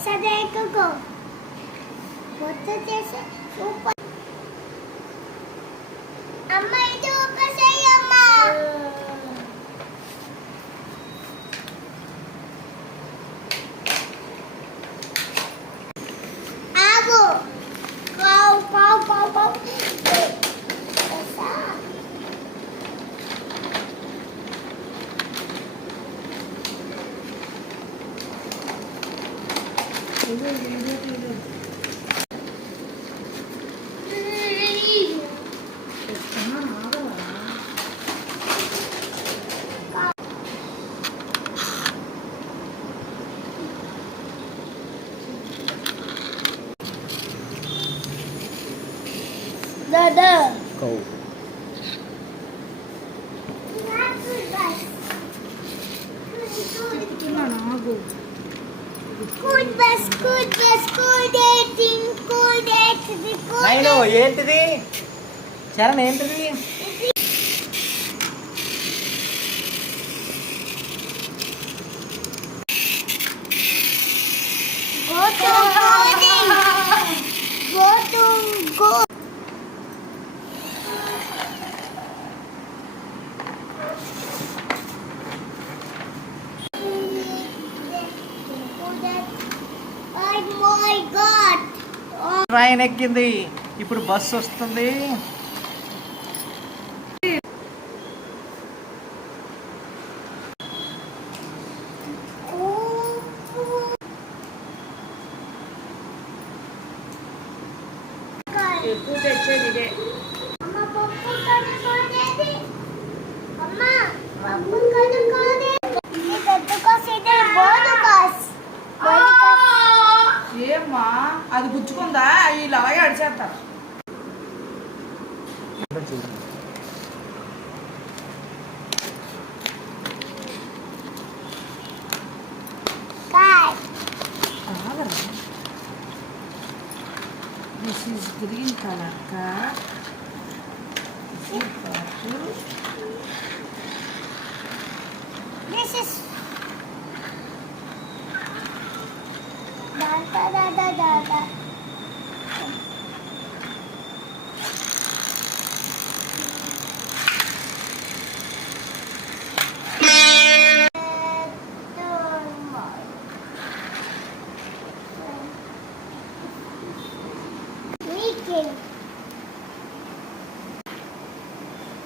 ऐसा देखो మొత్తం చేసే సూపర్ అమ్మ ఇది ఒక చేయమ్మ ఆగు పావు పావు పావు పావు Dada. Go. School bus, school dating, school dates, school nine ఏంటిది చరణ్ ఏంటిది Go to boarding. Go to go. Oh my God. Train ఎక్కింది ఇప్పుడు బస్సు వస్తుంది ఎక్కువ తెచ్చేది ఇదే అమ్మ పప్పు కడుక్కోనేది అమ్మ పప్పు కడుక్కోనే ఇది పెట్టుకోసిదే బోడుకాస్ ఏమ్మా అది గుచ్చుకుందా వీళ్ళు అలాగే అడిచేస్తారు కాయ్ this is green colour card This is da da da da da da.